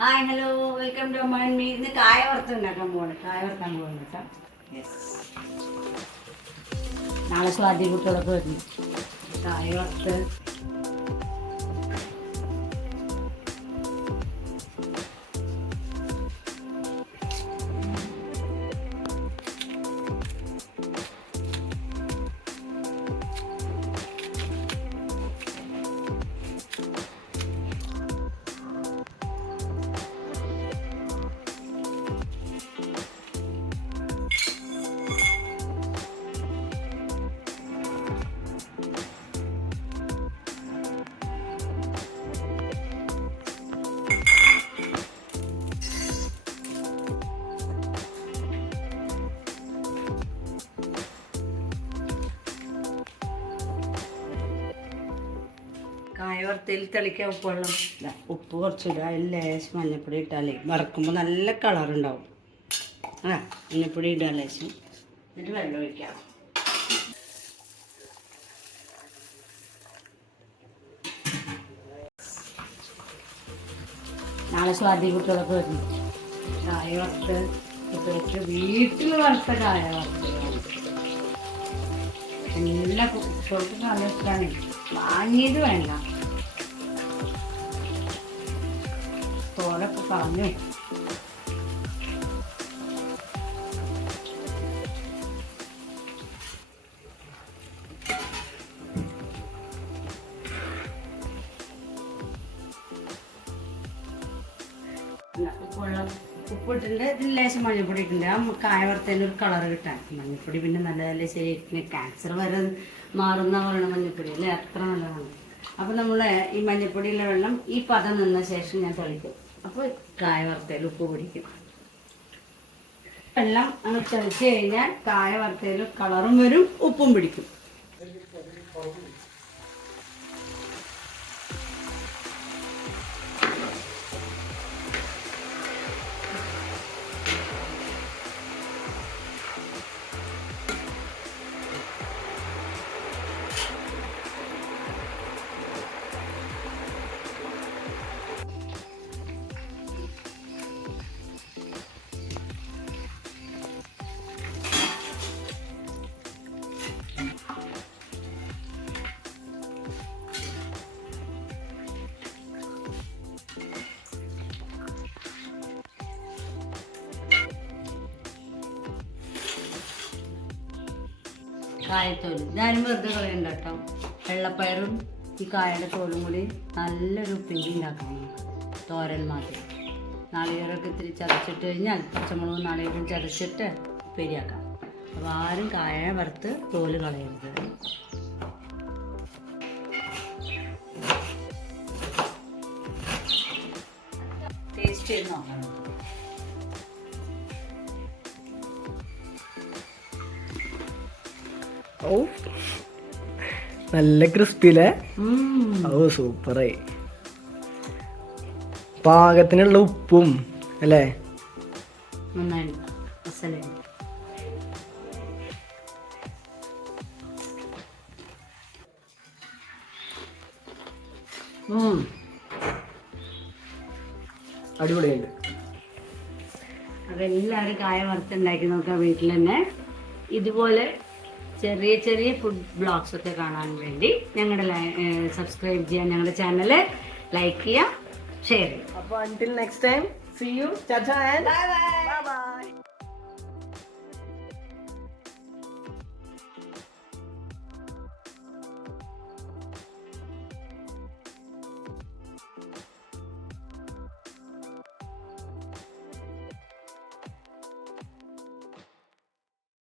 Hi hello welcome to mine me ഇന്ന് കായ വറുത്ത് ഉണ്ടാക്കാൻ പോകണം കായ വറുക്കാൻ പോകണം കേട്ടോ. നാളെ സ്വാതി കുട്ടികളൊക്കെ വരുന്നു കായ വറുത്ത് കായ വറുത്തിൽ തെളിക്കാൻ ഉപ്പ് വെള്ളം ഇതാ, ഉപ്പ് കുറച്ചിടുക. ലേശം മഞ്ഞപ്പൊടി ഇട്ടാലേ വറക്കുമ്പോൾ നല്ല കളർ ഉണ്ടാവും. ആ മഞ്ഞപ്പൊടി ഇടുക ലേശം. എന്നിട്ട് വെള്ളം ഒഴിക്കാം നാളെ സ്വാതി കുട്ടികളൊക്കെ വരുന്നു കായ വറുത്ത് കുട്ടികൾക്ക് വീട്ടിൽ വറുത്ത കായ വറുത്ത് എല്ലാ കുട്ടികൾക്ക് നല്ല ഇഷ്ടമാണ് വാങ്ങിയത് വേണ്ട. തോലൊക്കെ പറഞ്ഞു ഉപ്പുവെള്ളം ഉപ്പിട്ടിട്ടുണ്ട് ഇതിൽ ലേശം മഞ്ഞൾപ്പൊടി ഇട്ടുണ്ട് ആ കായ വറുത്തതിന് ഒരു കളർ കിട്ടാൻ. മഞ്ഞൾപ്പൊടി പിന്നെ നല്ലതല്ലേ ശരീരത്തിന് ക്യാൻസർ വരെ മാറുന്ന പറയണ മഞ്ഞൾപ്പൊടി അല്ലേ? അത്ര നല്ലതാണ്. അപ്പോൾ നമ്മൾ ഈ മഞ്ഞപ്പൊടിയിലെ വെള്ളം ഈ പദം നിന്ന ശേഷം ഞാൻ തളിക്കും. അപ്പോൾ കായ വറുത്തേൽ ഉപ്പ് പിടിക്കും. വെള്ളം അങ്ങ് തെളിച്ച് കഴിഞ്ഞാൽ കായ വറുത്തതിൽ കളറും വരും ഉപ്പും പിടിക്കും. കായത്തോൽ ഞാനും വെറുതെ കളയണ്ട കേട്ടോ വെള്ളപ്പയറും ഈ കായയുടെ തോലും കൂടി നല്ലൊരു ഉപ്പേരി ഉണ്ടാക്കണം. നമുക്ക്. തോരൻ മാതിരി. നാളികേരമൊക്കെ ഇത്തിരി ചതച്ചിട്ട് കഴിഞ്ഞാൽ പച്ചമുളകും നാളികേരം ചതച്ചിട്ട് ഉപ്പേരിയാക്കാം അപ്പോൾ ആരും കായ വറുത്ത് തോൽ കളയരുത്. ടേസ്റ്റ് ചെയ്ത് നോക്കണം. ഓ നല്ല ക്രിസ്പിയിലെ. ഓ സൂപ്പറായി പാകത്തിനുള്ള ഉപ്പും അല്ലേ. അടിപൊളിയുണ്ട്. അപ്പൊ എല്ലാവരും കായ വറുത്തുണ്ടാക്കി നോക്കാം വീട്ടിൽ തന്നെ. ഇതുപോലെ ചെറിയ ചെറിയ ഫുഡ് ബ്ലോഗ്സ് ഒക്കെ കാണാൻ വേണ്ടി ഞങ്ങളുടെ സബ്സ്ക്രൈബ് ചെയ്യാൻ ഞങ്ങളുടെ ചാനൽ ലൈക്ക് ചെയ്യാം ഷെയർ ചെയ്യുക അപ്പൊ until next time see you bye bye